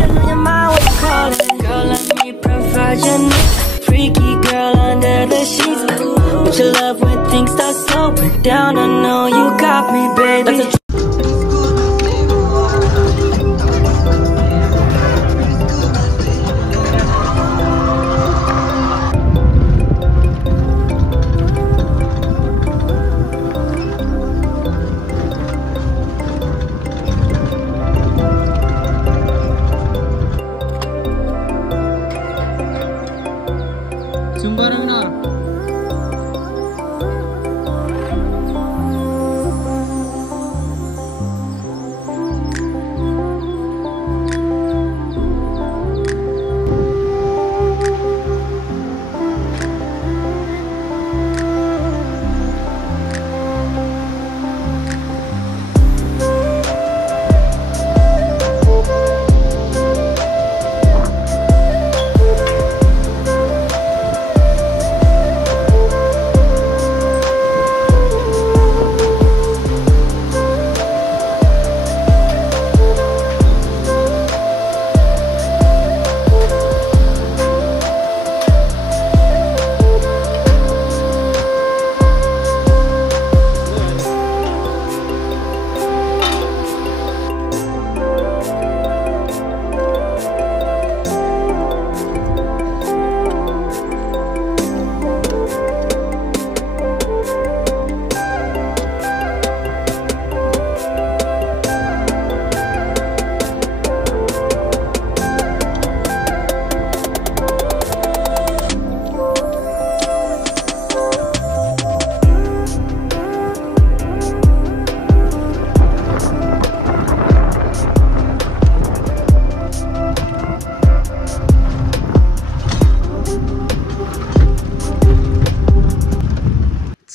Been on your mind, what you call it? Girl, let me provide your needs. Freaky girl under the sheets. With your love when things start slowing down, I know you got me, baby.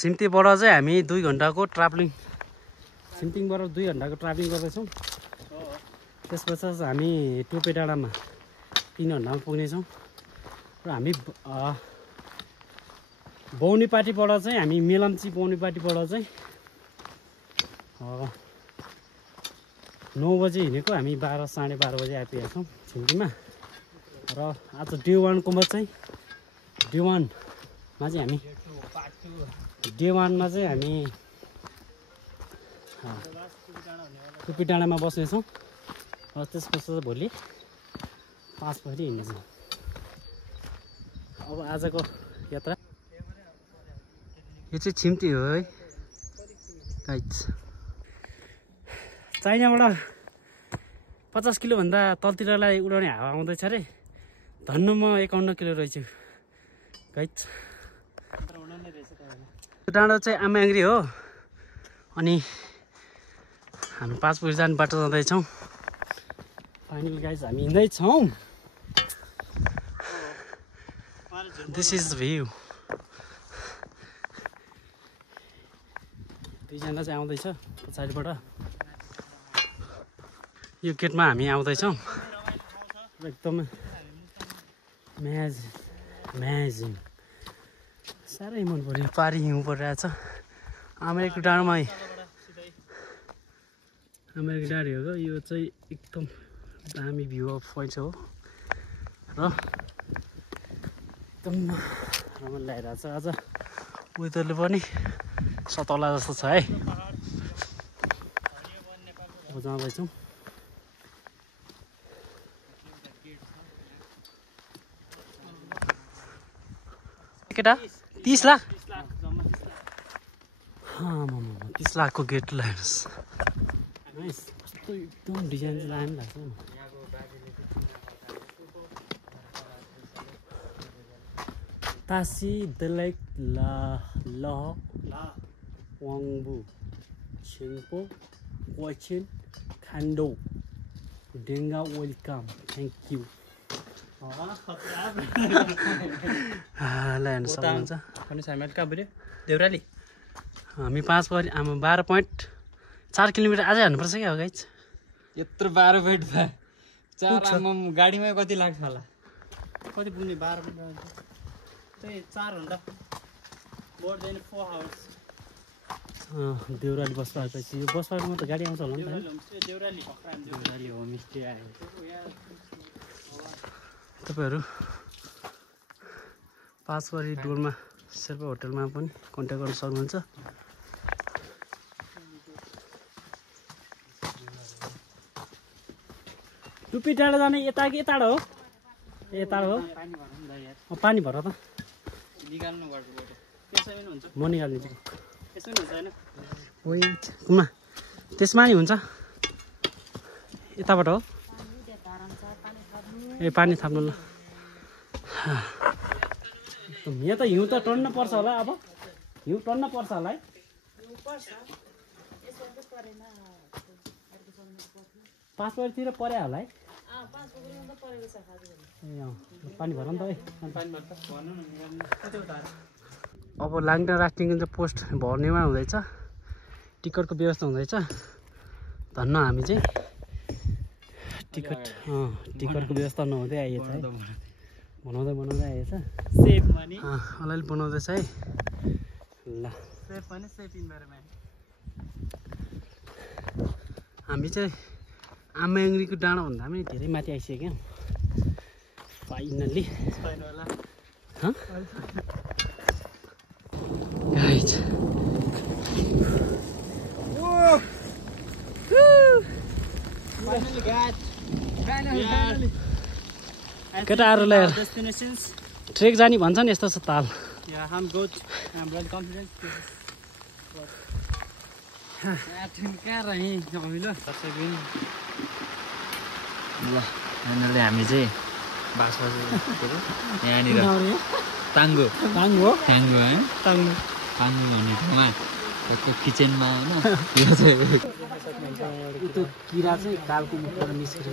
सिम्तीबाट चाहिँ हामी 2 घण्टाको travelling सिम्तिङबाट 2 घण्टाको travelling गर्दैछौँ। त्यसपछि हामी टोपे डाँडामा 3 घण्टामा पुग्नेछौँ र हामी बौनीपाटीबाट चाहिँ हामी मेलम्ची बौनीपाटीबाट चाहिँ 9 बजे हिँडेको हामी 12 साढे 12 बजे आइपुगेका छौँ सिम्तीमा। र आज डे 1 को चाहिँ डे 1 मा चाहिँ हामी डे 1 मा चाहिँ हामी टोपी डाँडामा बस्नेछौँ र त्यसपछि भोलि 5 बजे हिँड्नेछौँ। अब आजको यात्रा यो चाहिँ छिम्ती हो है गाइज। चाइनाबाट 50 किलोभन्दा तलतिरलाई उडाउने हावा आउँदैछ अरे। धन्न म 51 किलो रहेछु गाइज। डाँडा चाहिँ आम्याङ्ग्री हो अनि हामी 5 बजे जाने बाटो जाँदैछौँ। फाइनल गाइज हामी हिँड्दैछौँ। This is view. दुईजना चाहिँ आउँदैछ पछाडिबाट। यो गेटमा हामी आउँदैछौँ। एकदमै म्याजिङ साह्रै मन पर्यो। पारी हिउँ परिरहेछ। आम्याङ्ग्री डाँडामा आम्याङ्ग्री डाँडी हो। यो चाहिँ एकदम दामी भ्यू अफ पोइन्ट हो र एकदम राम्रो लागिरहेछ। आज वेदरले पनि सतौला जस्तो छ है। अब जाँदैछौँ। केटा 30 लाख 30 लाखको गेट हेर्नुहोस्। कस्तो एकदम डिजाइन दामी लाग्छ। तासी दलाइक लह वाङबु छिङपो वाइचिन खान्डो डेङ्गा वेलकम थ्याङ्क यू। देउराली हामी 5 बजे 12.4 किलोमिटर आजै हान्नुपर्छ क्या हो गाइज। यत्रो 12 मिनट भयो। 4 गाडीमै कति लाग्छ होला? कति पुग्ने 12 मिनट चाहिँ 4 घण्टा मोर देन 4 आवर्स देउराली बस पाएपछि यो बस पार्कमा त गाडी आउँछ होला नि त देउराली होमस्टे आयो तपाईँहरू पाँचपरी डोरमा शेर्पा होटलमा पनि कन्ट्याक्ट गर्न सक्नुहुन्छ टुप्पी डाँडा जाने यता कि यताडा हो यताडा हो पानी भर त निकाल्नु पर्छ त्यसै पनि हुन्छ म निकालिदिन्छु त्यसै पनि हुन्छ हैन वेट कुमा त्यसमा नि हुन्छ यताबाट हो ए पानी थाप्नु ल यहाँ त हिउँ त टन्न पर्छ होला अब हिउँ टन्न पर्छ होला है पाँच बजीतिर पर्यो होला है ए पानी भर नि त है अब लाङटाङ राफ्टिङ चाहिँ पोस्ट भर्नेमा हुँदैछ टिकटको व्यवस्था हुँदैछ धन्न हामी चाहिँ टिकटको व्यवस्था नहुँदै आइएछ है बनाउँदै आएछ सेफ मनी अलिअलि बनाउँदैछ है ल सेफ पनि सेफ इन्भाइरोमेन्ट हामी चाहिँ आमायाङ्रीको डाँडाभन्दा पनि धेरै माथि आइसक्यौँ फाइनल्ली गाइज केटाहरूलाई ट्रेक जाने भन्छ नि यस्तो छ ताल ल हामी चाहिँ बास यहाँनिर ताङ्गो है ताङ्गो भन्ने ठाउँमा किचनमा होइन यो चाहिँ त्यो किरा चाहिँ कालको मुखबाट निस्केर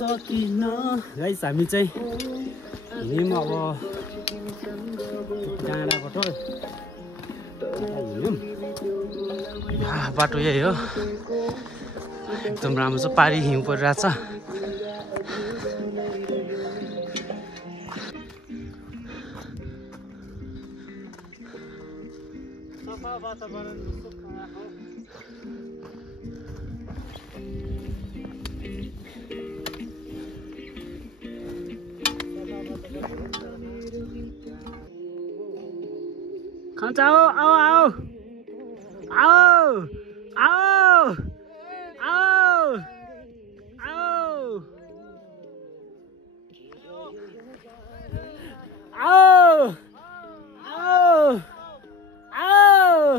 सकिन गाइस हामी चाहिँ हिँड्यौँ अब डाँडाबाट हिँड्यौँ बाटो यही हो एकदम राम्रो छ पारी हिउँ परिरहेछ सफा वातावरण खान्छ आओ आओ आओ आओ आओ आओ आओ आओ आओ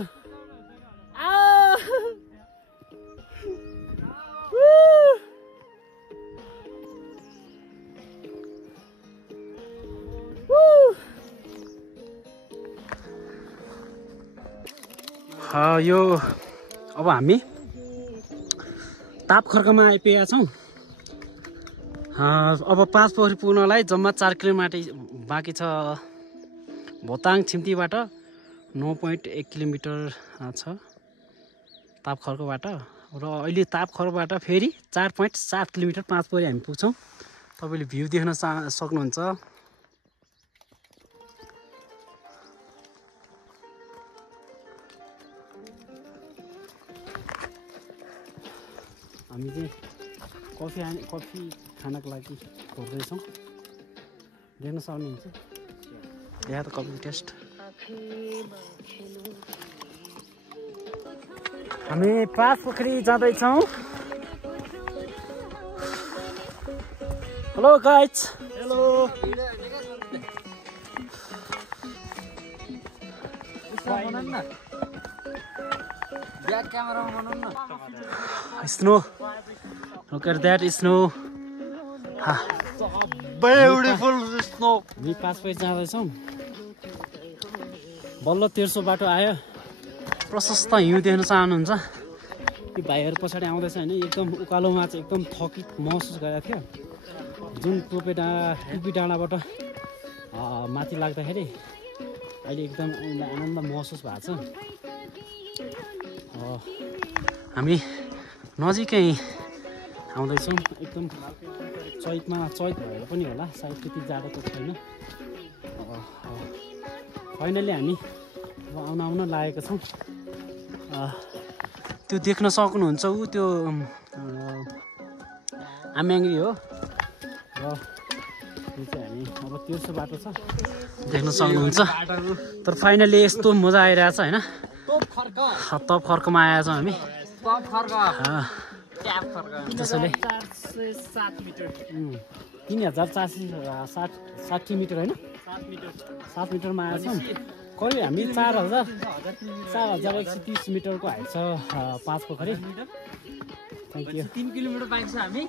आओ यो अब हामी तापखर्कमा आइपुगेका छौँ अब पाँचपोखरी पुग्नलाई जम्मा 4 किलोमिटर बाँकी छ भोताङ छिम्तीबाट 9.1 किलोमिटर छ तापखर्कबाट र अहिले तापखर्कबाट फेरि 4.7 किलोमिटर पाँचपोखरी हामी पुग्छौँ तपाईँले भ्यू देख्न सक्नुहुन्छ हामी चाहिँ कफी खानको लागि खोज्दैछौँ देख्न सक्नुहुन्छ यहाँ त कफी टेस्ट हामी पाँचपोखरी जाँदैछौँ hello guys hello Snow. Look at that snow. Beautiful snow. हामी 5 बजे जाँदैछौँ बल्ल 1300 बाटो आयो प्रशस्त हिउँ देख्न चाहनुहुन्छ ती भाइहरू पछाडि आउँदैछ होइन एकदम उकालोमा चाहिँ एकदम थकित महसुस गरेको थियो जुन टुपी डाँडाबाट माथि लाग्दाखेरि अहिले एकदम आनन्द महसुस भएको छ हामी नजिकै आउँदैछौँ एकदम चैत भएर पनि होला सायद त्यति जाडो त छैन फाइनली हामी अब आउन लागेको छौँ त्यो देख्न सक्नुहुन्छ ऊ त्यो आम्याङ्ग्री हो र यो चाहिँ हामी अब तेर्सो बाटो छ देख्न सक्नुहुन्छ तर फाइनली यस्तो मजा आइरहेछ होइन तप खर्कमा आएछ हामी त्यसैले 3460 मिटर होइन 7 मिटरमा आएछौँ करिब हामी 4130 मिटरको हाइट छ 5 पोखरी थ्याङ्क यू 3 किलोमिटर बाइक छ हामी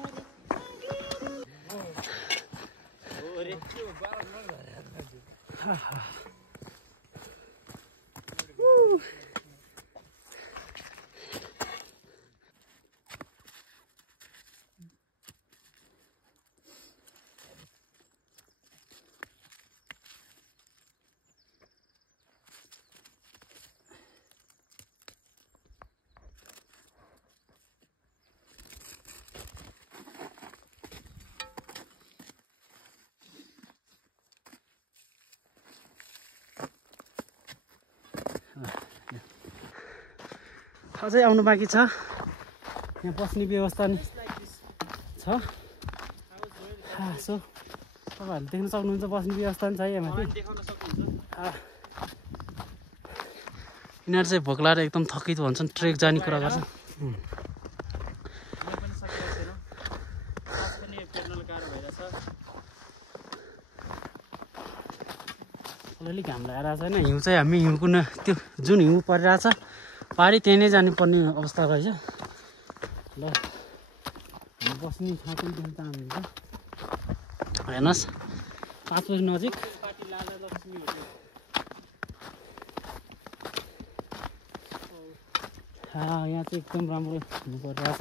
अझै आउनु बाँकी छ यहाँ बस्ने व्यवस्था नि छ सो तपाईँहरूले देख्न सक्नुहुन्छ बस्ने व्यवस्था पनि छ यहाँ माथि यिनीहरू चाहिँ भोक लागेर एकदम थकित भन्छन् ट्रेक जाने कुरा गर्छन् अलिअलि घाम लगाइरहेको छ होइन हिउँ चाहिँ हामी हिउँको त्यो जुन हिउँ परिरहेछ पारी त्यहीँ नै जानुपर्ने अवस्था रहेछ ल हामी बस्ने ठाउँ पनि देख्न चाहनुहुन्छ हेर्नुहोस् 5 बजी नजिक यहाँ चाहिँ एकदम राम्रो हुनु परिरहेछ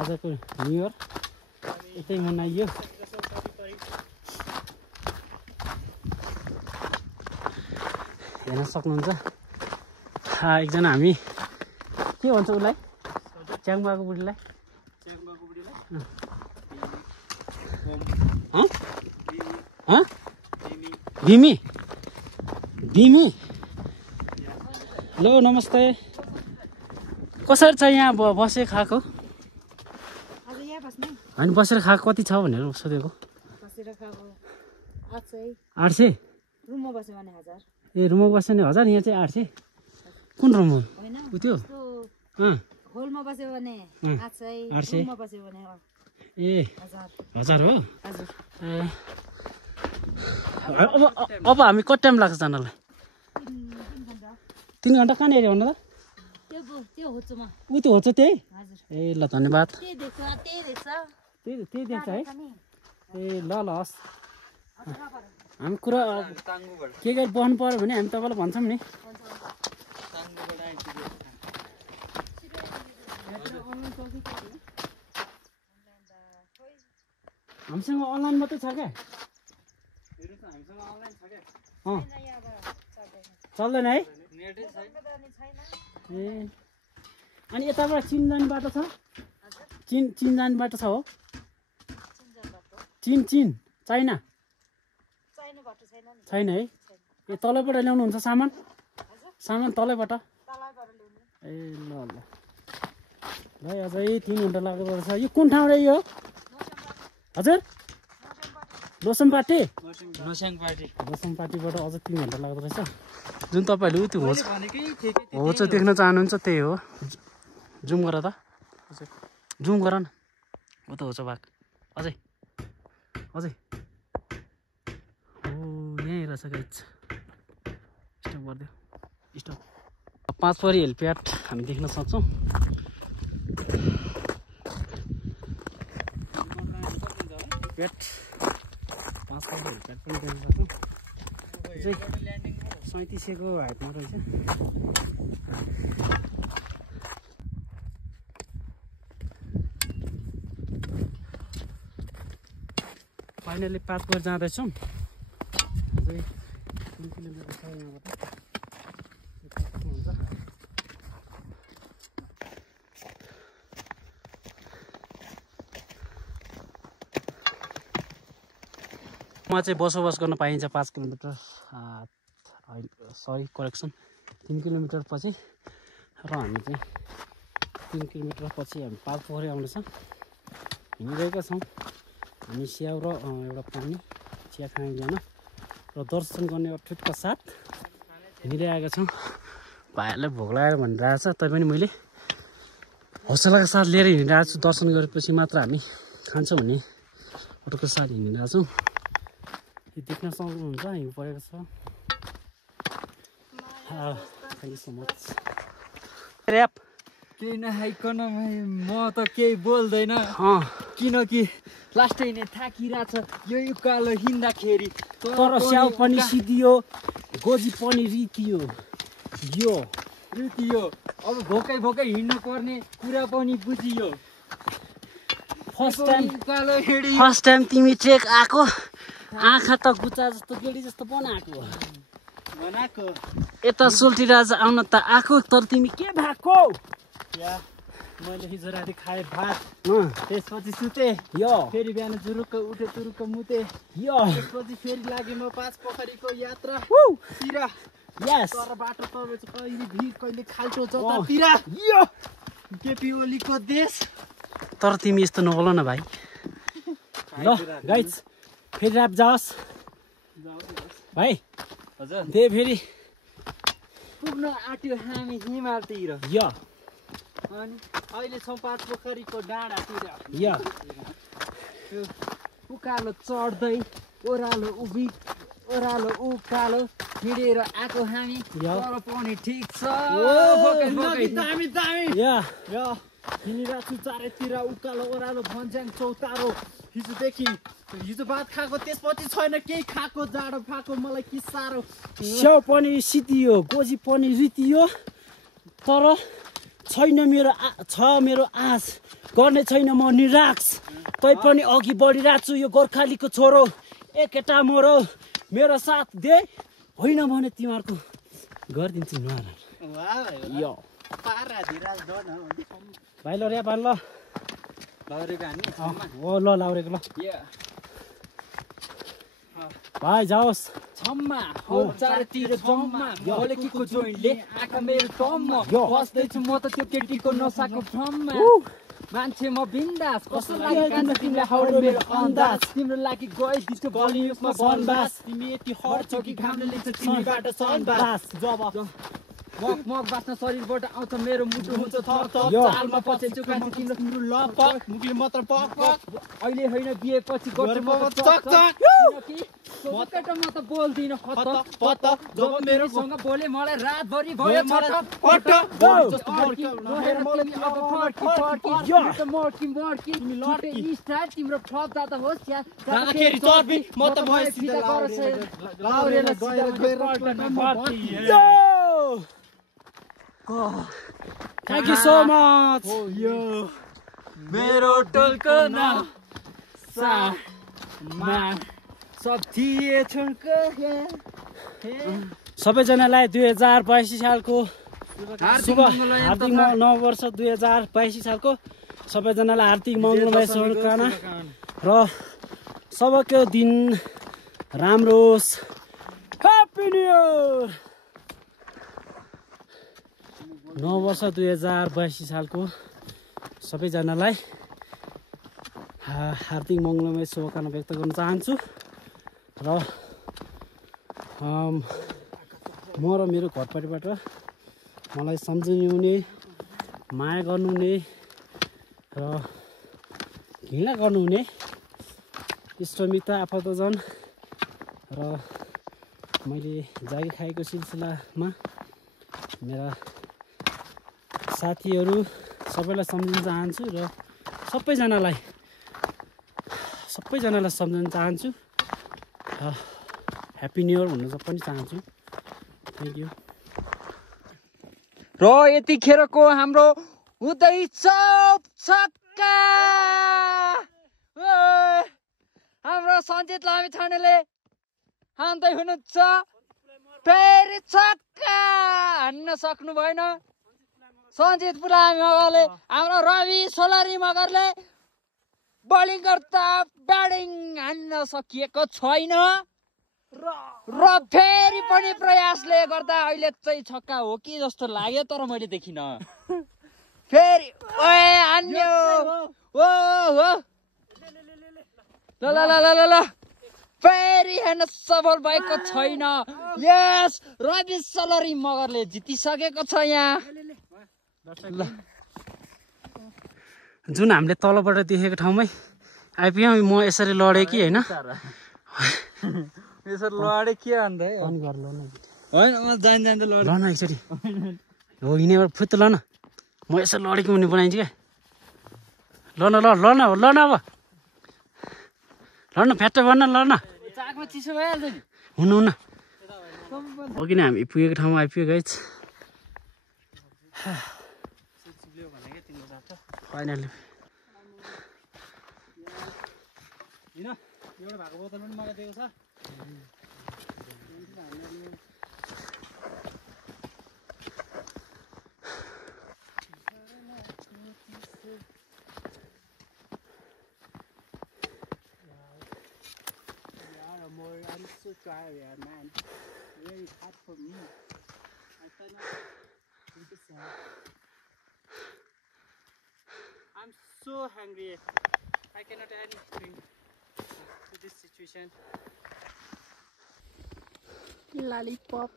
आजको न्यु इयर यतै मनाइयो हेर्न सक्नुहुन्छ एकजना हामी के भन्छ उसलाई च्याङबाको बुढीलाई भिमी हेलो नमस्ते कसरी छ यहाँ बसेर खाएको होइन बसेर खाएको कति छ भनेर सोधेको 800 ए रुममा बस्यो भने 1000 यहाँ चाहिँ 800 कुन रुम हो त्यो होलमा बस्यो भने 800 ए 1000 हो अब हामी कति टाइम लाग्छ जानलाई 3 घन्टा कहाँ हेऱ्यो भन्नु त त्यो होचो त्यही ए ल धन्यवाद त्यही देख्छ है ए ल हस् हामी कुरा के गरी बस्नु पऱ्यो भने हामी तपाईँलाई भन्छौँ नि हामीसँग अनलाइन मात्रै छ क्या चल्दैन है ए अनि यताबाट चिन जाने बाटो छ चिन जाने बाटो छ हो चिन चाइना छैन है ए तलैबाट ल्याउनुहुन्छ सामान तलैबाट ए ल अझै 3 घन्टा लाग्दो रहेछ यो कुन ठाउँ रह्यो यो हजुर लोसङपाटीबाट अझ 3 घन्टा लाग्दो रहेछ जुन तपाईँहरूले त्यो होचो देख्न चाहनुहुन्छ त्यही हो जुम गर त जुम गर न हो त होचो भाग अझै ओ यहीँ रहेछ गाइज स्टप गरिदियो स्टप 5 परी हेलिप्याड हामी देख्न सक्छौँ हेलिप्याड 5 परी हेलिप्याड पनि देख्न सक्छौँ 3700 को हाइटमा रहेछ फाइनली 5 पोखरी जाँदैछौँ। अझै 3 किलोमिटर छ यहाँबाट। म चाहिँ बसोबास गर्न पाइन्छ 5 किलोमिटर सरी करेक्सन 3 किलोमिटर पछि र हामी चाहिँ 3 किलोमिटर पछि हामी पाल पोखरी आउँदैछ हिँडिरहेका छौँ। हामी स्याउ र एउटा पानी चिया खान जान र दर्शन गर्ने अठुटका साथ हिँडिरहेका छौँ। भाइहरूले भोक लाग्यो भनिरहेको छ तैपनि मैले हौसलाका साथ लिएर हिँडिरहेको छु। दर्शन गरेपछि मात्र हामी खान्छौँ भन्ने अटोको साथ हिँडिरहेको छौँ। यो देख्न सक्नुहुन्छ हिउँ परेको छ। Thank you so much. Rap केही नखाइकन म त केही बोल्दैन किनकि लास्टै नै थाकिरहेछ यो उकालो हिँड्दाखेरि। तर स्याउ पनि सिधियो गोजी पनि रितियो यो रितियो। अब भोकै भोकै हिँड्नु पर्ने कुरा पनि बुझियो। फर्स्ट टाइम तिमी ट्रेक आएको आँखा त गुच्चा जस्तो गेडी जस्तो बनाएको बनाएको यता सोल्टी राजा आउन त आएको तर तिमी के भएको? मैले हिजो राति खाएँ भात त्यसपछि सुते फेरि बिहान जुरुक्क उठे तुरुक्क मुते त्यसपछि फेरि लागे म 5 पोखरीको यात्रा तिर। तर बाटो त कहिले भिड कहिले खाल्टो जतातिर केपी ओलीको देश। तर तिमी यस्तो नबोल न भाइ। ल गाइज फेरि ऱ्याप जाओस् भाइ। हजुर त्यही फेरि पुग्न आँट्यो हामी हिमालतिर। अनि अहिले छौँ 5 पोखरीको डाँडातिर। उकालो चढ्दै ओह्रालो उकालो हिँडेर आएको हामी तर पनि ठिक छ। हिँडिरहेको छु चारैतिर उकालो ओह्रालो भन्ज्याङ चौतारो। हिजो भात खाएको त्यसपछि छैन केही खाएको जाडो फाको मलाई कि साह्रो। स्याउ पनि सितियो गोजी पनि रितियो तर छैन मेरो आश गर्ने छैन म निराश। तैपनि अघि बढिरहेको छु यो गोर्खालीको छोरो एकेटा मोरो मेरो साथ दे होइन भने तिमीहरूको गरिदिन्छु भाइ। ल ऱ्याप हान ल लाउरेको ल भाइ जाओस् छम्मा हो चारतिर जम्मा भोलेकीको जोइनले आँखा मेरो टम्म बस्दैछु म त त्यो केटीको नसाको भ्रममा। मान्छे म बिन्दास कस्तो लागि कान्छ तिमीलाई हाउडे मेरो अन्दाज। तिम्रो लागि गइदिन्छु बलिउडमा बनबास। तिमी यति हर्छौ कि घामले लिन्छ तिमीबाट सनबास। मग बाँच्न शरीरबाट आउँछ मेरो मुटु हुन्छ थप थप चालमा पछिन्छु कान्छी तिम्रो लपक मुखले मात्र पक पक। अहिले होइन बिहे पछि गर्छु म चक चक किनकि म त बोल्दिनँ खत पत। जब मेरोसँग बोले मलाई रातभरि भयो छटक पटक जस्तो रहेर मलाई अब फर्की मर्की स्टार तिम्रो फ्लप जाँदा होस् या जाँदाखेरि चर्बी म त भए सिधा लाउरेलाई गएर थ्याङ्क यू सो मच। मेरो टोलको नाम सब थिए छोडको सबैजनालाई 2082 सालको शुभ हार्दिक नव वर्ष 2082 सालको सबैजनालाई हार्दिक मङ्गलमय शुभकामना र सबैको दिन राम्रो होस्। Happy new year. नव वर्ष 2082 सालको सबैजनालाई हार्दिक मङ्गलमय शुभकामना व्यक्त गर्न चाहन्छु र म र मेरो घरपरिवारबाट मलाई सम्झिनु हुने माया गर्नुहुने र घृणा गर्नुहुने इष्टमित्र आफन्तजन र मैले जागी खाएको सिलसिलामा मेरा साथीहरू सबैलाई सम्झिन चाहन्छु र सबैजनालाई सम्झिन चाहन्छु। ह्याप्पी न्यू इयर भन्न पनि चाहन्छु। Thank you. र यतिखेरको हाम्रो हुँदैछ छक्का हाम्रो सञ्जित लामिछानेले हान्दै हुनुहुन्छ फेरि छक्का हान्न सक्नु भएन सञ्जित पुलामी मगरले हाम्रो रवि सोलरी मगरले बलिङ गर्दा ब्याटिङ हान्न सकिएको छैन र फेरि पनि प्रयासले गर्दा अहिले चाहिँ छक्का हो कि जस्तो लाग्यो तर मैले देखिनँ फेरि ओए हान्यो ओ हो ल ल ल ल ल फेरि हेर्न सफल भएको छैन यस रवि सोलरी मगरले जितिसकेको छ यहाँ जुन हामीले तलबाट देखेको ठाउँमै आइपुग्यौँ म यसरी लडेँ कि होइन यसरी लडे के अन्त है होइन म जान ल न एकचोटि हो हिँडेबाट फुत्त ल न म यसरी लडेको हुने बनाइन्छु क्या ल न ल ल न ल न अब ल न फ्याट्ट भन्न ल न चाकमा चिसो भइहाल्छ नि हुनु हुन्न अघि नै हामी पुगेको ठाउँमा आइपुग्यो गाइज फाइनली एउटा भएको बोतल पनि मलाई दिएको छ I'm so tired, man. Very hard for me. I cannot do this. I'm so hungry. I cannot add anything to this situation. Lollipop.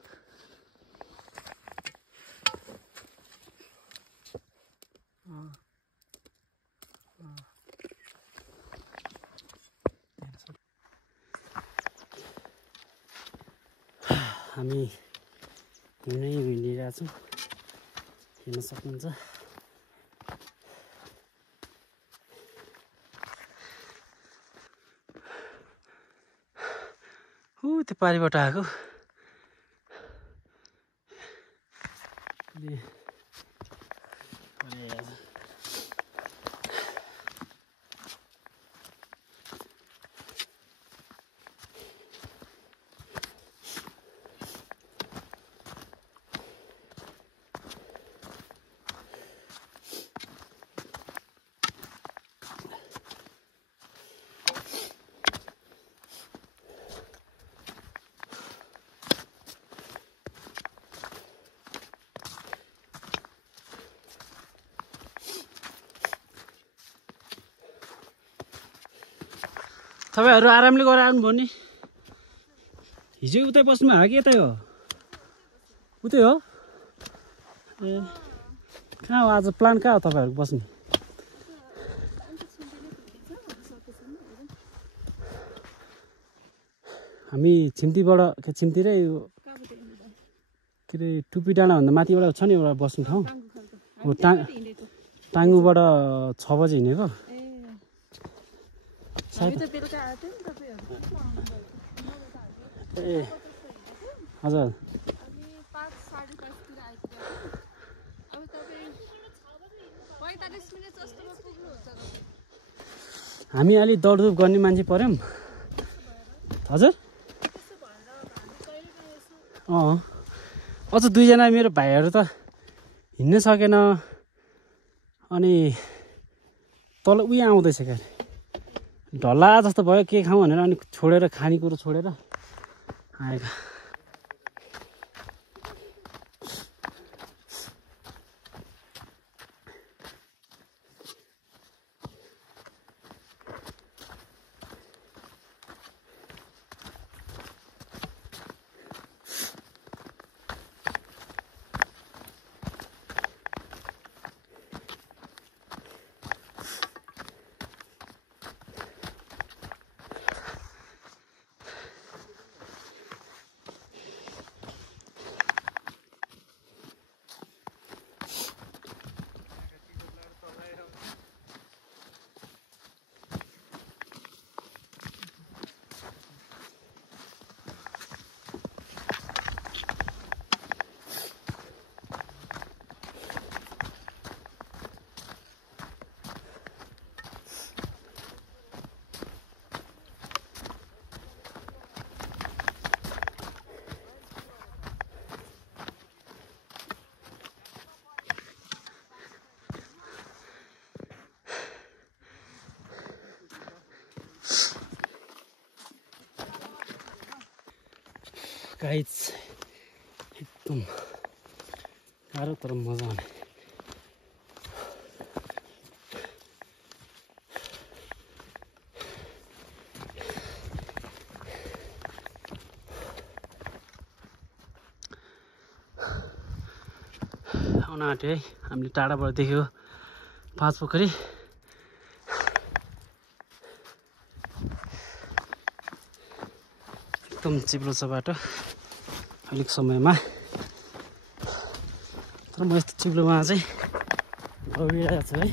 हामी हिँड्नै हिँडिरहेछौँ हेर्न सक्नुहुन्छ त्यो पारिबाट आएको तपाईँहरू आरामले गरेर आउनुभयो नि हिजो उतै बस्नु भएको कि यतै हो उतै हो ए कहाँ हो आज प्लान कहाँ हो तपाईँहरूको बस्ने हामी छिम्तीबाट छिम्ती र के अरे टुपी डाँडाभन्दा माथिबाट छ नि एउटा बस्ने ठाउँ हो टाङ्गुबाट 6 बजी हिँडेको ए हजुर हामी अलि दौडधुप गर्ने मान्छे पर्यौँ हजुर अझ 2 जना मेरो भाइहरू त हिँड्न सकेन अनि तल उही आउँदैछ क्या ढल्ला जस्तो भयो के खाउँ भनेर अनि छोडेर खानेकुरो छोडेर आएको गाइस एकदम गाह्रो तर मजा आउने आउन आँट्यो है हामीले टाढाबाट देख्यो पाँचपोखरी एकदम चिप्लो छ बाटो अलिक समयमा तर म यस्तो चिप्लोमा चाहिँ दौडिरहेको छु है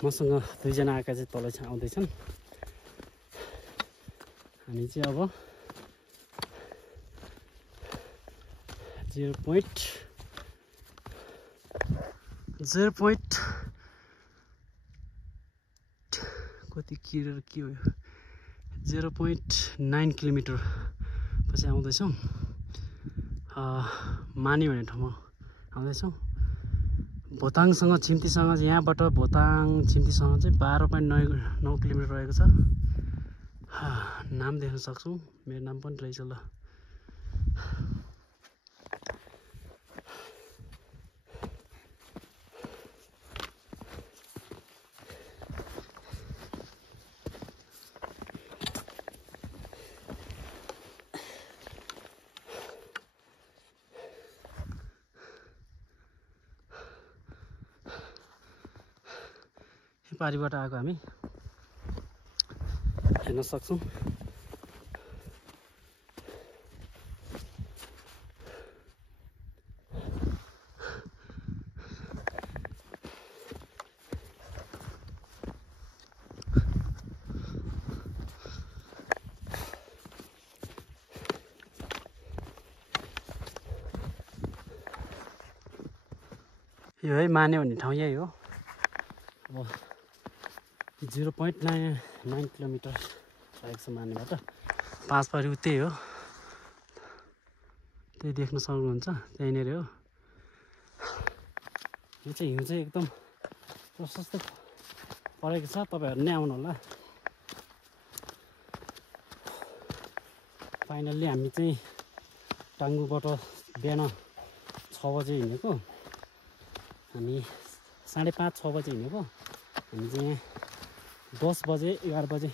मसँग दुईजना आएका चाहिँ तल चाहिँ आउँदैछन् हामी चाहिँ अब 0.0 कति के हो 0.9 किलोमिटर पछि आउँदैछौँ माने भन्ने ठाउँमा आउँदैछौँ भोताङसँग छिम्तीसँग यहाँबाट भोताङ छिम्तीसँग चाहिँ 12.9 किलोमिटर रहेको छ नाम देख्न सक्छौँ मेरो नाम पनि रहेछ ल पारिबाट आएको हामी हेर्न सक्छौँ यो है माने भन्ने ठाउँ यही हो अब 0.9 किलोमिटर रहेको छ मानेबाट पाँचपोखरी उतै हो त्यही देख्न सक्नुहुन्छ त्यहीँनिर हो यो चाहिँ हिउँ चाहिँ एकदम प्रशस्त परेको छ तपाईहरु नै आउनु होला फाइनल्ली हामी चाहिँ टाङ्गुबाट बिहान 6 बजे हिँडेको हामी 5:30 6 बजे हिँडेको हामी चाहिँ 10 बजे 11 बजे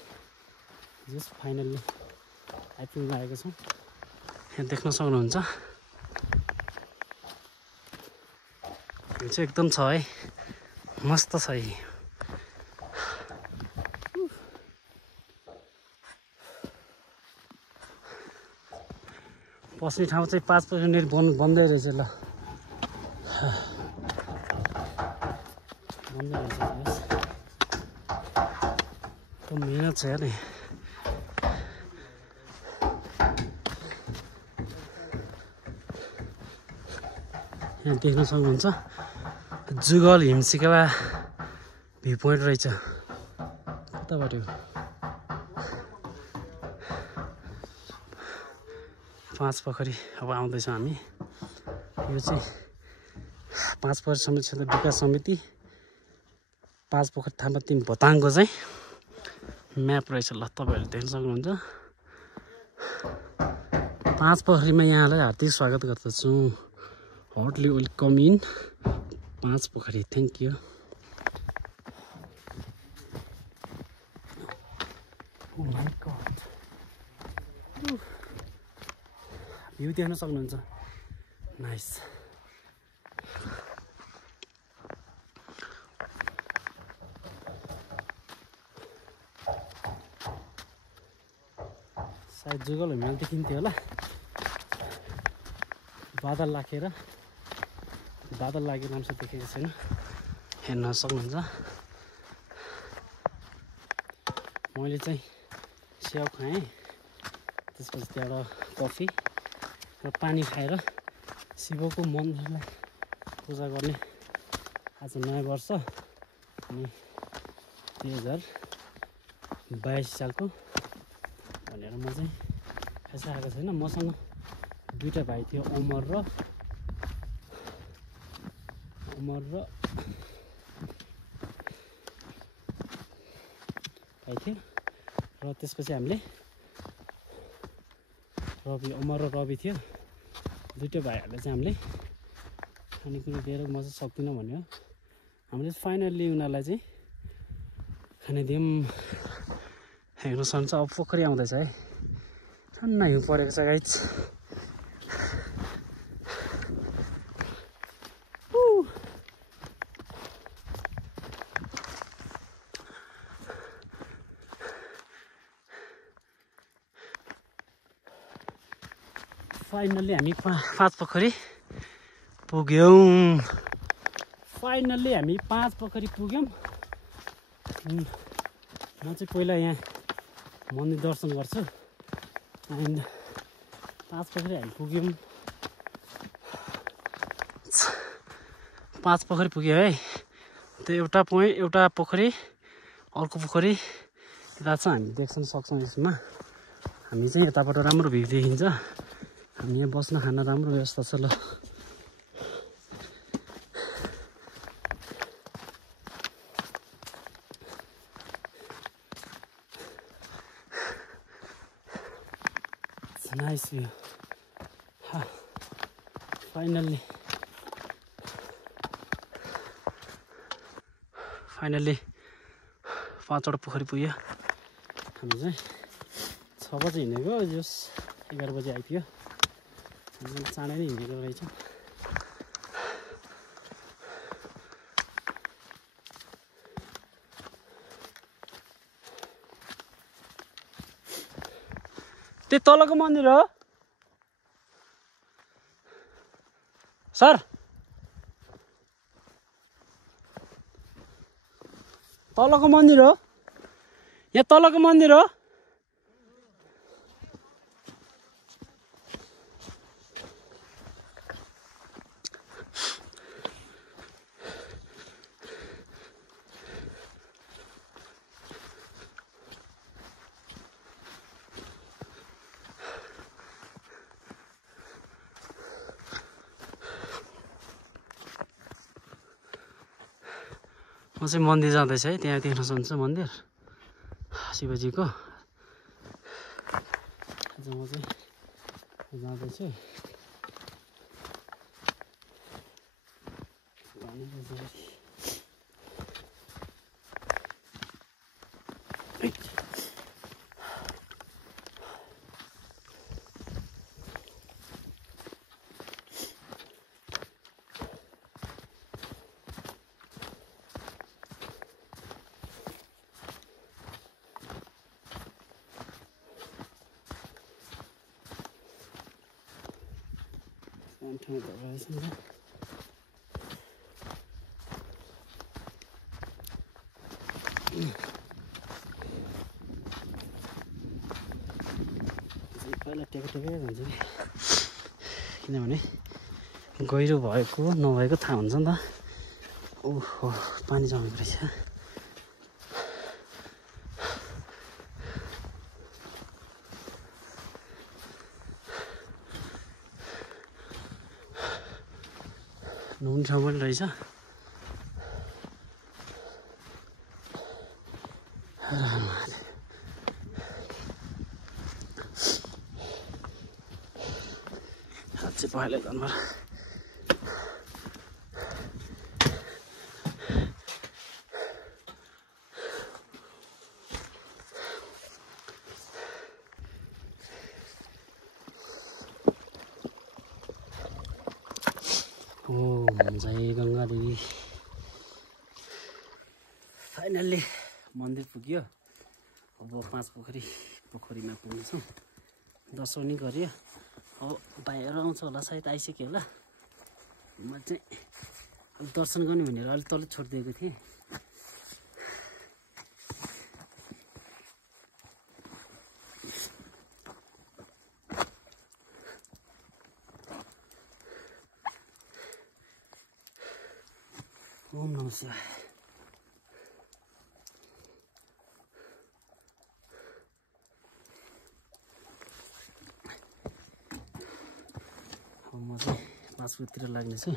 जस्ट फाइनल्ली आइपुग्न लागेको छौँ यहाँ देख्न सक्नुहुन्छ यो चाहिँ एकदम छ है मस्त छ है बस्ने ठाउँ चाहिँ 5% बन्दै रहेछ ल बन्दै रहेछ मिहिनेत छ यार यहाँ देख्न सक्नुहुन्छ जुगल हिमशिखला भ्यू पोइन्ट रहेछ कताबाट हो पाँचपोखरी अब आउँदैछौँ हामी यो चाहिँ पाँचपोखरी समिति क्षेत्र विकास समिति पाँचपोखरी थापा 3 भोताङको चाहिँ म्याप रहेछ ल तपाईहरु देख्न सक्नुहुन्छ पाँचपोखरीमा यहाँलाई हार्दिक स्वागत गर्दछु heartily welcome in Panchpokhari thank you oh my god view देख्न सक्नुहुन्छ नाइस सायद जुगल हिमाल देखिन्थ्यो होला बादल लागेर राम्रोसँग देखेको छैन हेर्न सक्नुहुन्छ मैले चाहिँ स्याउ खाएँ त्यसपछि त्यहाँबाट कफी र पानी खाएर शिवको मन्दिरलाई पूजा गर्ने आज नयाँ वर्ष अनि 2022 सालको भनेर म चाहिँ खासै आएको छैन मसँग दुईटा भाइ थियो अमर र अमर र भाइ थियो र त्यसपछि हामीले रवि अमर र रवि थियो दुईटै भाइहरूले चाहिँ हामीले खानेकुरा दिएर म चाहिँ सक्दिनँ भन्यो हामीले फाइनल्ली उनीहरूलाई चाहिँ खाने दियौँ हेर्नु सक्छ अब पोखरी आउँदैछ है ठन्ना हिउँ परेको छ गाइस फाइनल्ली हामी 5 पोखरी पुग्यौँ फाइनल्ली हामी 5 पोखरी पुग्यौँ म चाहिँ पहिला यहाँ मन्दिर दर्शन गर्छु एन्ड 5 पोखरी हामी पुग्यौँ 5 पोखरी पुग्यो है त्यो एउटा पोखरी अर्को पोखरी यता चाहिँ हामी देख्न सक्छौँ यसमा हामी चाहिँ यताबाट राम्रो भ्यू देखिन्छ हामी यहाँ बस्न खान राम्रो व्यवस्था छ ल nice view finally 5वटा पोखरी पुग्यो हामी चाहिँ 6 बजे हिँडेको जस 11 बजे आइपुग्यो हामी चाँडै नै हिँडेको रहेछौँ त्यो तलको मन्दिर हो सर तलको मन्दिर हो यहाँ तलको मन्दिर हो म चाहिँ मन्दिर जाँदैछ है त्यहाँ देख्न सक्नुहुन्छ मन्दिर शिवजीको आज म चाहिँ जाँदैछु ठाउँ रहेछ नि पहिला टेकै जान्छ कि किनभने गहिरो भएको नभएको थाहा हुन्छ नि त ओहो पानी जमेको रहेछ नुन ठाउँ पनि रहेछ साँच्चै पहेँलो जनावर जय गङ्गा देवी फाइनल्ली मन्दिर पुग्यो अब 5 पोखरीमा पुग्छौँ दर्शन नि गरियो अब भाइहरू आउँछ होला सायद आइसक्यो होला म चाहिँ दर्शन गर्ने भनेर अलिक तल छोडिदिएको थिएँ ओम नमः शिवाय म चाहिँ 5 बजीतिर लाग्नेछु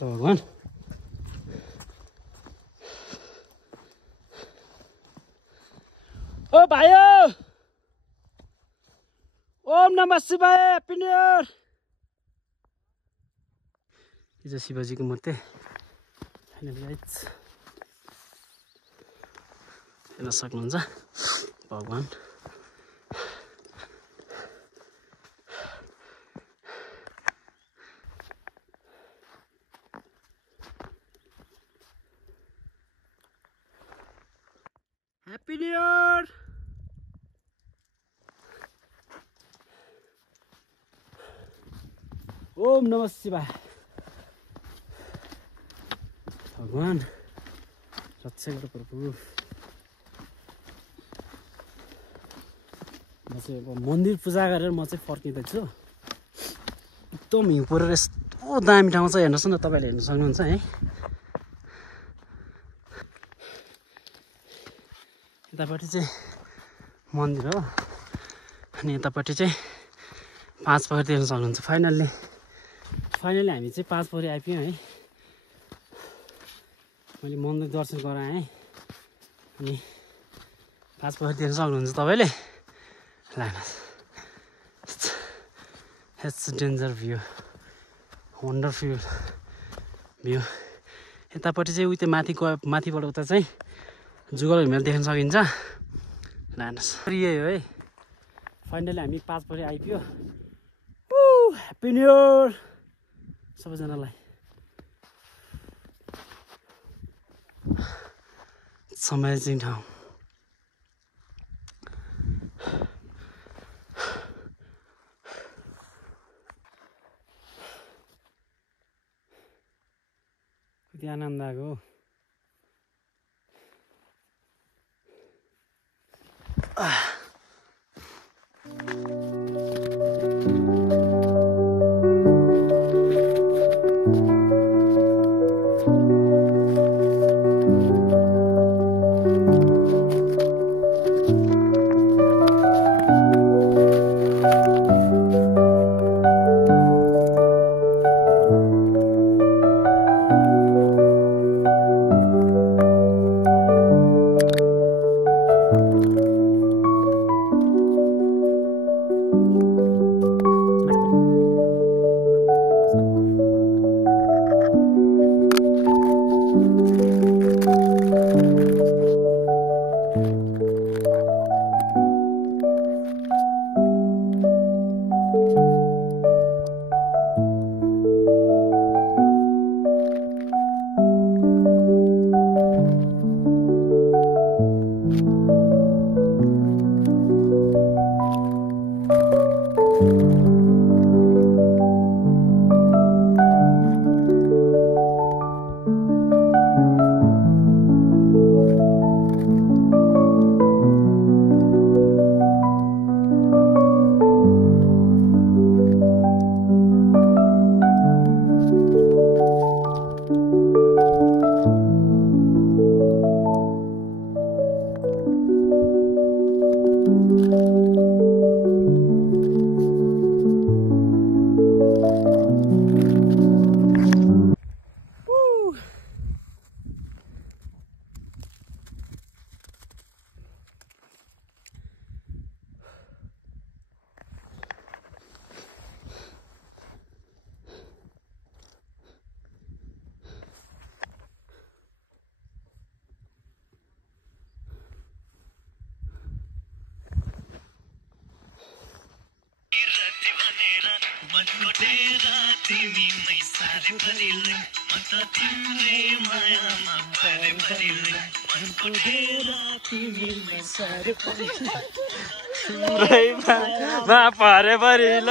भगवान् ओ भाइयो ओम नमः शिवाय हैप्पी न्यू इयर यो चाहिँ शिवजीको मूर्ति फाइनली गाइस हेर्न सक्नुहुन्छ भगवान् हैप्पी न्यू इयर ओम नमः शिवाय भगवान् रक्षा गर प्रभु म चाहिँ अब मन्दिर पूजा गरेर म चाहिँ फर्किँदैछु एकदम हिउँ परेर यस्तो दामी ठाउँ छ हेर्नुहोस् न तपाईँले हेर्न सक्नुहुन्छ है यतापट्टि चाहिँ मन्दिर हो अनि यतापट्टि चाहिँ 5 पोखरी हेर्न सक्नुहुन्छ फाइनल्ली हामी चाहिँ 5 पोखरी आइपुग्यौँ है मैले मन्दिर दर्शन गराएँ अनि 5 पोखरी हेर्न सक्नुहुन्छ तपाईँले it's danger view wonderful view यतापट्टि चाहिँ उयो माथिबाट उता चाहिँ जुगल हिमाल देख्न सकिन्छ लानुहोस् यही हो है फाइनली हामी 5 पोखरी आइपुग्यो ह्याप्पी न्यू इयर सबैजनालाई अमेजिङ ठाउँ कति आनन्द आएको परे परि ल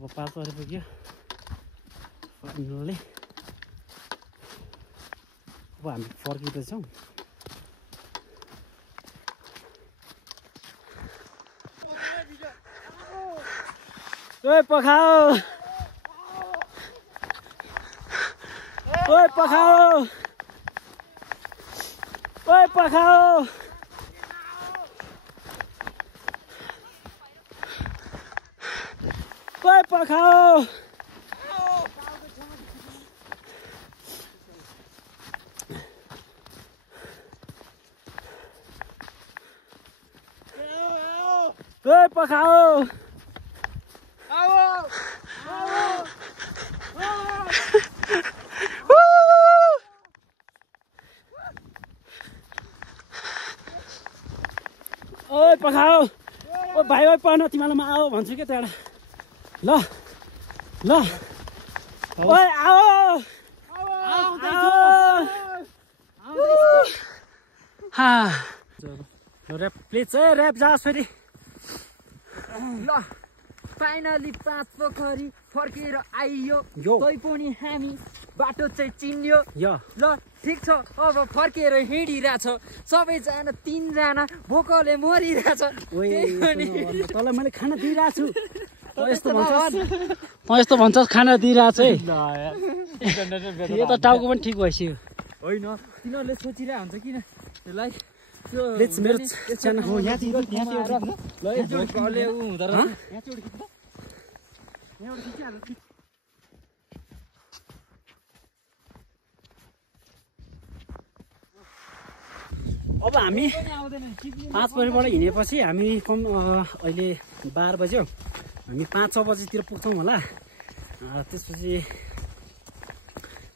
5 पोखरी पुग्यो फाइनली अब हामी फर्किँदैछौँ ओए पखाओ ओए पखाओ ओए पखाओ ओए पखाओ ओए पखाओ ओए पखाओ ओ भाइ भाइ पर्न तिमीलाई म आओ भन्छु के त्यहाँबाट ल ल ओए आओ ऱ्याप प्लिज है ऱ्याप जाओस् फेरि ल फाइनली 5 पोखरी फर्केर आइयो यो। तै पनि हामी बाटो चाहिँ चिन्यो यो ल ठिक छ अब फर्केर हिँडिरहेछ सबैजना 3 जना भोकले मरिरहेछ तँलाई मैले खाना दिइरहेको छु त यस्तो भन्छस् खाना दिइरहेको छु है यो त टाउको पनि ठिक भइसक्यो होइन तिनीहरूले सोचिरहेको हुन्छ किन लाइक प्लिज मेरो च्यानल हो यहाँ अब हामी 5 बजीबाट हिँडेपछि हामी अहिले 12 बज्यो हामी 5-6 बजीतिर पुग्छौँ होला त्यसपछि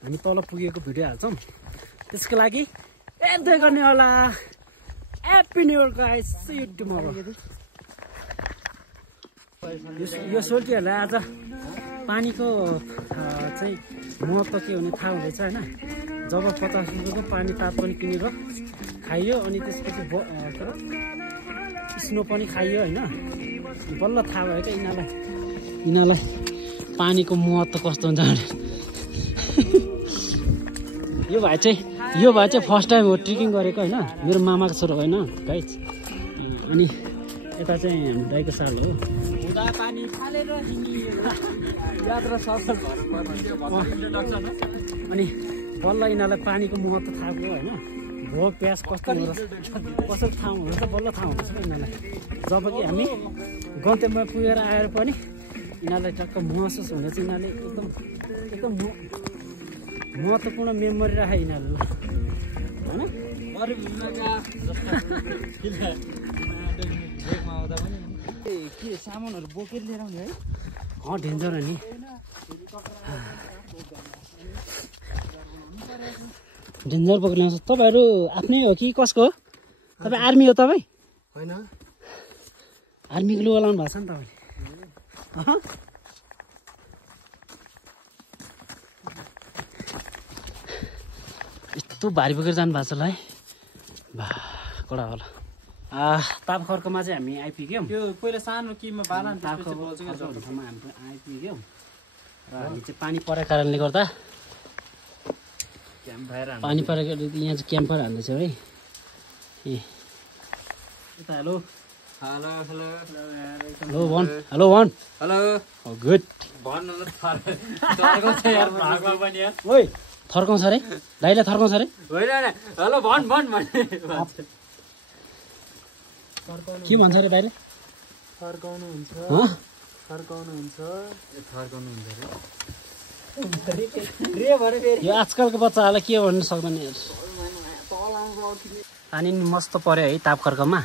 हामी तल पुगेको भिडियो हाल्छौँ त्यसको लागि एन्जोय गर्ने होला happy new year guys see you tomorrow यो सोल्टीहरूलाई आज पानीको चाहिँ महत्त्व के हुने थाहा हुँदैछ होइन जब 50 रुपियाँको पानी ताप पनि किनेर खाइयो अनि त्यसपछि स्नो पनि खाइयो होइन बल्ल थाहा भयो क्या यिनीहरूलाई पानीको महत्त्व कस्तो हुन्छ यो भाइ चाहिँ फर्स्ट टाइम हो ट्रेकिङ गरेको होइन मेरो मामाको छोरो होइन गाइज अनि यता चाहिँ हाम्रो दाइको साल हो अनि बल्ल यिनीहरूलाई पानीको महत्त्व थाहा भयो होइन भोक प्यास कस्तो थाहा हुँदैछ बल्ल थाहा हुँदैछ यिनीहरूलाई जब कि हामी गन्तव्यमा पुगेर आएर पनि यिनीहरूलाई टक्क महसुस हुँदैछ यिनीहरूले एकदम महत्त्वपूर्ण मेमोरी राखे यिनीहरूले होइन के सामानहरू बोकेर लिएर आउने है डेन्जर हो नि डेन्जर बोकेर ल्याउँछ तपाईँहरू आफ्नै हो कि कसको हो तपाईँ आर्मी हो तपाईँ होइन आर्मीको लुगा लाउनु भएको छ नि तपाईँले यस्तो भारी बोकेर जानु भएको छ ल है कडा होला ताप खर्कमा चाहिँ हामी आइपुग्यौँ त्यो पहिला सानो किमा बाला ताप ठाउँमा हामी आइपुग्यौँ र हामी चाहिँ पानी परेको कारणले गर्दा पानी परेको यहाँ चाहिँ क्याम्पर हाल्दैछ है ए यता hello hello one hello good ओइ थर्काउँछ अरे दाइलाई थर्काउँछ अरे हेलो भन के भन्छ अरे दाइले यो आजकलको बच्चाहरूलाई के भन्नु सक्दैन पानी मस्त पर्यो है ताप खर्कमा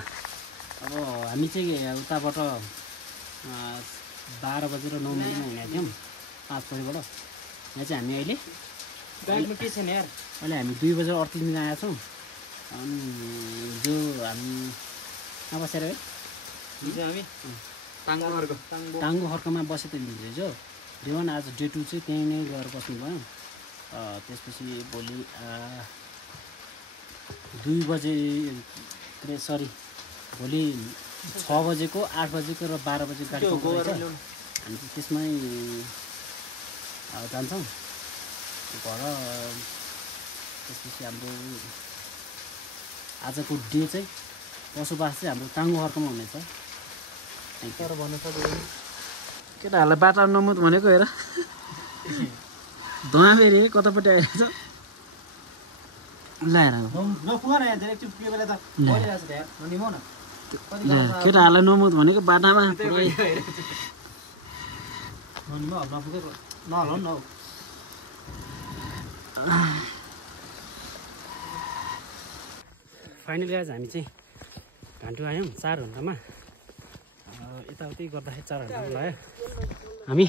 अब हामी चाहिँ उताबाट 12 बजेर 9 मिनटमा हिँडेको थियौँ 5 बजीबाट यहाँ चाहिँ हामी अहिले के छैन यार अहिले हामी 2 बजेर 38 मिनट आएका छौँ अनि जो हामी कहाँ बसेर है हामी टाङ्गो खर्कमा बसेर हिँड्दैछ देवान आज डे 2 चाहिँ त्यहीँ नै गएर बस्नु भयो त्यसपछि भोलि 2 बजे सरी भोलि 6 बजेको 8 बजेको र 12 बजेको गाडी पाउँछ हामी त्यसमै जान्छौँ घर त्यसपछि हाम्रो आजको डे चाहिँ बसोबास चाहिँ हाम्रो टाङ्गो खर्कमा हुनेछ केटाहरूलाई बाटो नमुद भनेको हेर धुवा फेरि कतापट्टि आइरहेछ केटाहरूलाई नमुद भनेको बाटामा फाइनली आज हामी चाहिँ घान्टु आयौँ 4 घन्टामा यताउति गर्दाखेरि 4 घन्टा लाग्यो हामी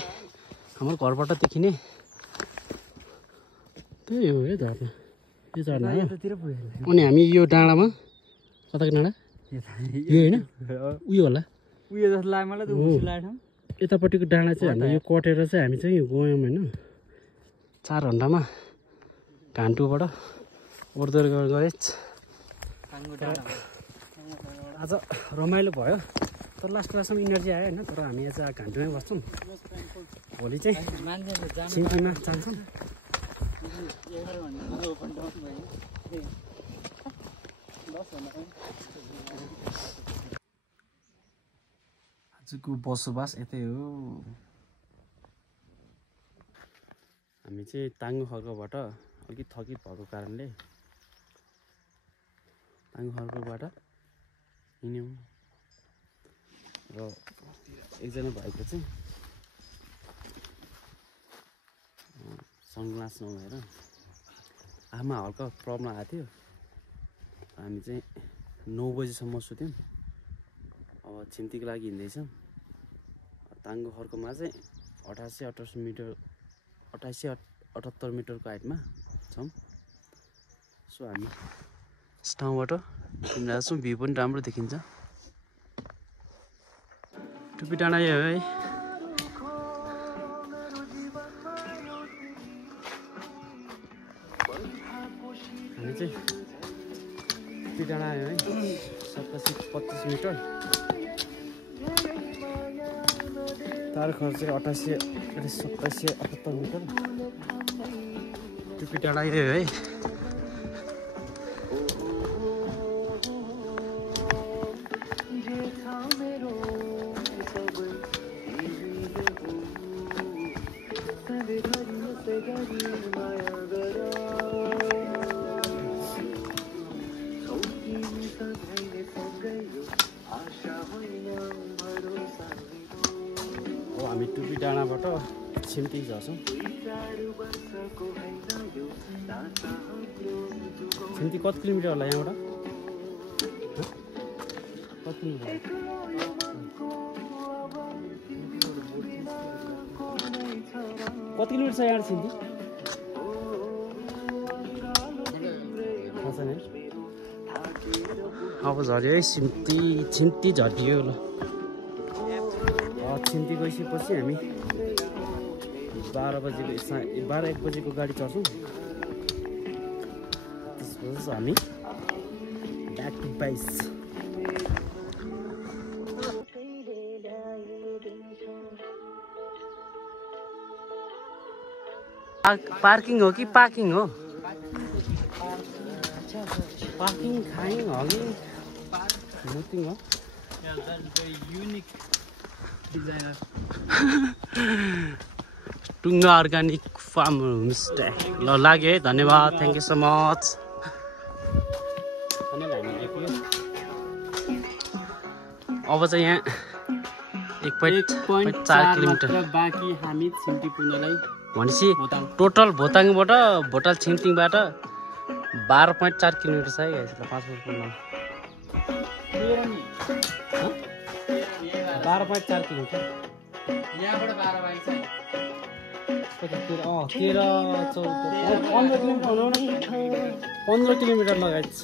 हाम्रो घरबाट देखिने त्यही हो है झर्ना यो झर्ना हो अनि हामी यो डाँडामा कताको डाँडा यो होइन उयो होला उयो जस्तो लाग्यो मलाई त खुसी लाग्यो यतापट्टिको डाँडा चाहिँ हामी यो कटेर चाहिँ हामी चाहिँ गयौँ होइन 4 घन्टामा घान्टुबाट ओर्दोर गरेँ आज रमाइलो भयो तर लास्टसम्म इनर्जी आयो होइन तर हामी आज घान्टुमै बस्छौँ भोलि चाहिँ सिन्कीमा जान्छौँ आजको बसोबास यतै हो हामी चाहिँ ताङ्गु खर्कबाट अलिक थकित भएको कारणले ताङ्गु खर्कबाट हिँड्यौँ र एकजना भाइको चाहिँ सनग्लास नभएर आमा हल्का प्रब्लम आएको थियो हामी चाहिँ 9 बजीसम्म सुत्यौँ अब छिम्तीको लागि हिँड्दैछौँ ताङ्गु खर्कमा चाहिँ 88 मिटरको हाइटमा छौँ सो हामी ठाउँबाट हिँडिरहेको छौँ भ्यू पनि राम्रो देखिन्छ टुपी डाँडा यो है हामी चाहिँ टुपी डाँडा आयो है 2725 मिटर तार खर्च चाहिँ 2778 मिटर टुपी डाँडा यो है हामी टुपी डाँडाबाट छिम्ती झर्छौँ छिम्ती कति किलोमिटर होला यहाँबाट कति किलोमिटर छ यहाँ छिम्ती थाहा छैन अब झऱ्यो है छिम्ती झरियो ल छिम्ती गइसकेपछि हामी 12-1 बजेको गाडी चढ्छौँ त्यसपछि हामी ब्याक टु बाइस पार्किङ हो कि पार्किङ हो पार्किङ खाइङ हो कि मुतिङ हो टुङ्गा अर्ग्यानिक फार्म होमस्टे ल लाग्यो है धन्यवाद थ्याङ्क यू सो मच अब चाहिँ यहाँ 1.4 किलोमिटर बाँकी हामी छिम्ती पुग्नलाई भनेपछि टोटल भोताङबाट भोटाल छिम्तीबाट 12.4 किलोमिटर छ है 5 बजे पुग्न 12.4 किलोमिटर यहाँबाट 12 बाइक छ 13 14 15 किलोमिटर लगाइछ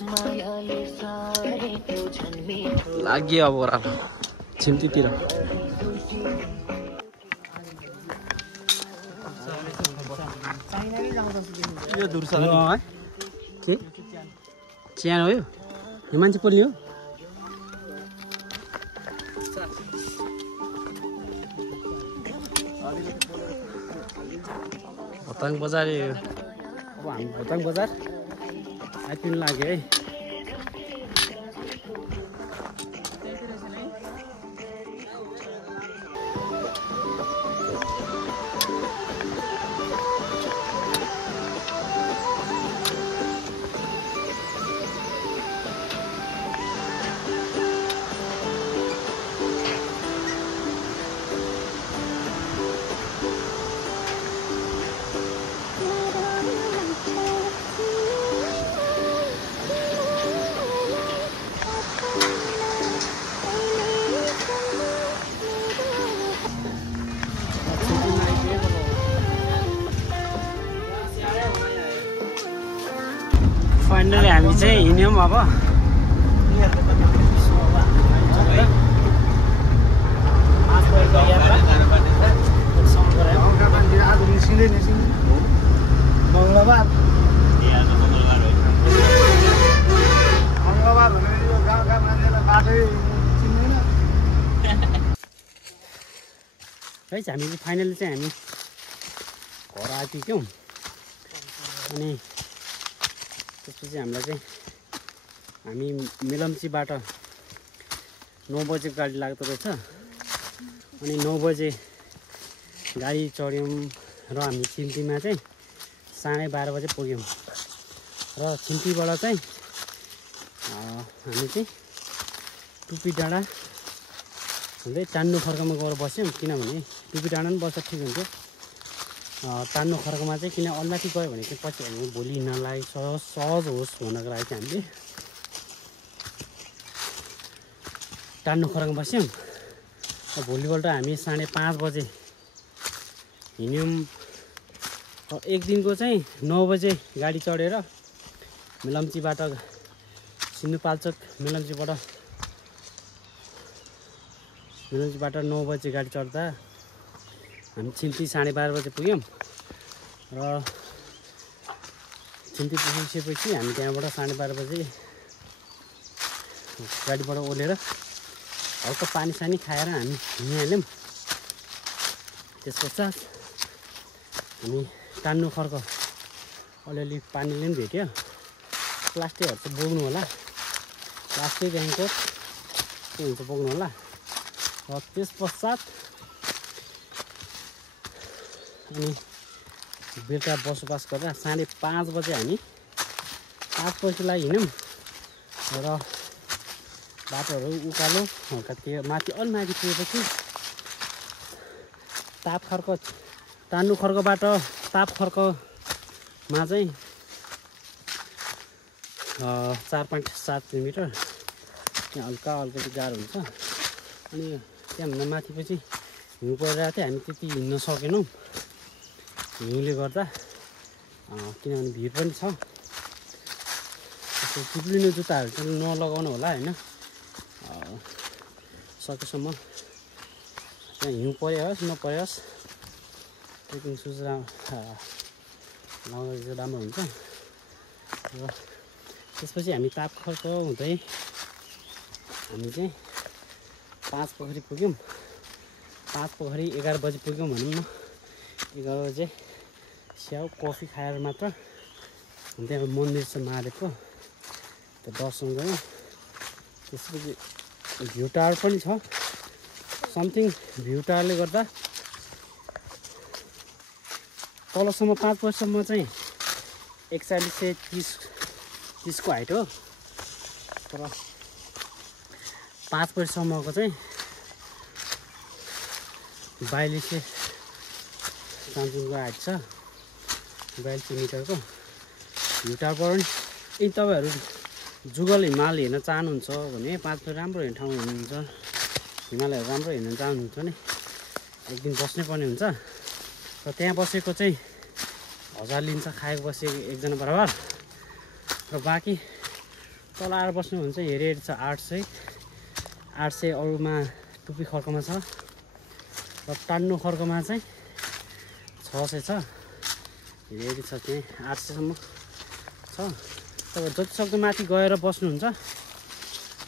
लाग्यो अब ओह्रालो छिम्तीतिर यो दूर छ के च्यान हो यो मान्छे पोल्ने हो भोताङ बजार अब हामी भोताङ बजार आइपुग्नु लाग्यो है हामी चाहिँ हिँड्यौँ अब है हामी चाहिँ फाइनली चाहिँ हामी घर आइपुग्यौँ अनि त्यसपछि हामीलाई चाहिँ हामी मेलम्चीबाट 9 बजे गाडी लाग्दो रहेछ अनि 9 बजे गाडी चढ्यौँ र हामी छिन्तीमा चाहिँ 12:30 बजे पुग्यौँ र छिन्तीबाट चाहिँ हामी चाहिँ टुपी डाँडा हुँदै टान्नु खर्कमा गएर बस्यौँ किनभने टुपी डाँडा पनि बस्दा ठिक हुन्थ्यो टान्नु खर्कमा चाहिँ किन अल्लाती गयो भने चाहिँ पछि हामी भोलि हिँड्नलाई सहज होस् भन्नको लागि चाहिँ हामीले टान्नु खर्कमा बस्यौँ भोलिपल्ट हामी 5:30 बजे हिँड्यौँ एक दिनको चाहिँ 9 बजे गाडी चढेर मेलम्चीबाट सिन्धुपाल्चोक मेलम्चीबाट 9 बजे गाडी चढ्दा हामी छिन्ती 12:30 बजे पुग्यौँ र छिन्ती पुगिसकेपछि हामी त्यहाँबाट 12:30 बजे गाडीबाट ओलेर हल्का पानी खाएर हामी हिँडिहाल्यौँ त्यसपश्चात हामी टान्नु खर्क अलिअलि पानीले पनि भेट्यो प्लास्टिकहरू चाहिँ बोक्नु होला प्लास्टिक रेनकोट के हुन्छ बोक्नु होला र त्यसपश्चात अनि बेलुका बसोबास गर्दा 5:30 बजे हामी 5 बजीलाई हिँड्यौँ र बाटोहरू उकालो हल्का त्यो माथि अलि माथि पुगेपछि ताप खर्क टान्नु खर्कबाट ताप खर्कमा चाहिँ 4.7 किलोमिटर त्यहाँ हल्का चाहिँ गाह्रो हुन्छ अनि त्यहाँभन्दा माथिपछि हिउँ परिरहेको थियो हामी त्यति हिँड्न सकेनौँ हिउँले गर्दा किनभने भिड पनि छ त्यस्तो चिप्लिने जुत्ताहरू चाहिँ नलगाउनु होला होइन सकेसम्म त्यहाँ हिउँ परियोस् नपरियोस् ट्रेकिङ सुज लगाउँदा चाहिँ राम्रो हुन्छ र त्यसपछि हामी ताप खर्क हुँदै हामी चाहिँ 5 पोखरी पुग्यौँ 5 पोखरी 11 बजी पुग्यौँ भनौँ न 11 बजे स्याउ कफी खाएर मात्र त्यहाँ मन्दिर छ महादेवको त्यो दर्शन गऱ्यौँ त्यसपछि भ्यू टावर पनि छ समथिङ भ्यू टावरले गर्दा तलसम्म 5 बजीसम्म चाहिँ 4130 को हाइट हो तर 5 बजीसम्मको चाहिँ 4200 सामसिङको हाइट छ 42 मिटरको भ्यू टावरबाट पनि यदि तपाईँहरू जुगल हिमाल हेर्न चाहनुहुन्छ भने 5 बजी राम्रो हेर्ने ठाउँ हुनुहुन्छ हिमालयहरू राम्रो हेर्न चाहनुहुन्छ भने एक दिन बस्नै पर्ने हुन्छ र त्यहाँ बसेको चाहिँ 1000 लिन्छ खाएको बसेको एकजना बराबर र बाँकी तल आएर बस्नुहुन्छ हेरी छ 800 अरूमा टुपी खर्कमा छ र टान्नु खर्कमा चाहिँ 600 छ हेरी छ त्यहाँ 800 सम्म छ तपाईँ जति सक्दो माथि गएर बस्नुहुन्छ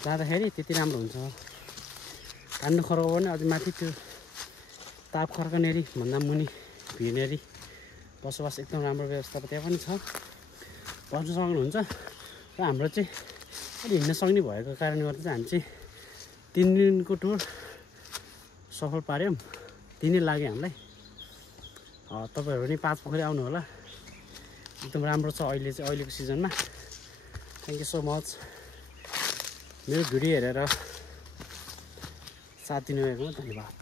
जाँदाखेरि त्यति राम्रो हुन्छ टान्नु खर्क पनि अझै माथि त्यो ताप खर्कनेरी भन्दा मुनि भिनेरी बसोबास एकदम राम्रो व्यवस्था त्यहाँ पनि छ बस्नु सक्नुहुन्छ र हाम्रो चाहिँ अलि हिँड्न सक्ने भएको कारणले गर्दा चाहिँ हामी चाहिँ 3 दिनको टुर सफल पार्यौँ 3 दिन लाग्यो हामीलाई तपाईँहरू पनि 5 पोखरी आउनु होला एकदम राम्रो छ अहिलेको सिजनमा थ्याङ्क यू सो मच मेरो भिडियो हेरेर साथ दिनुभएकोमा धन्यवाद।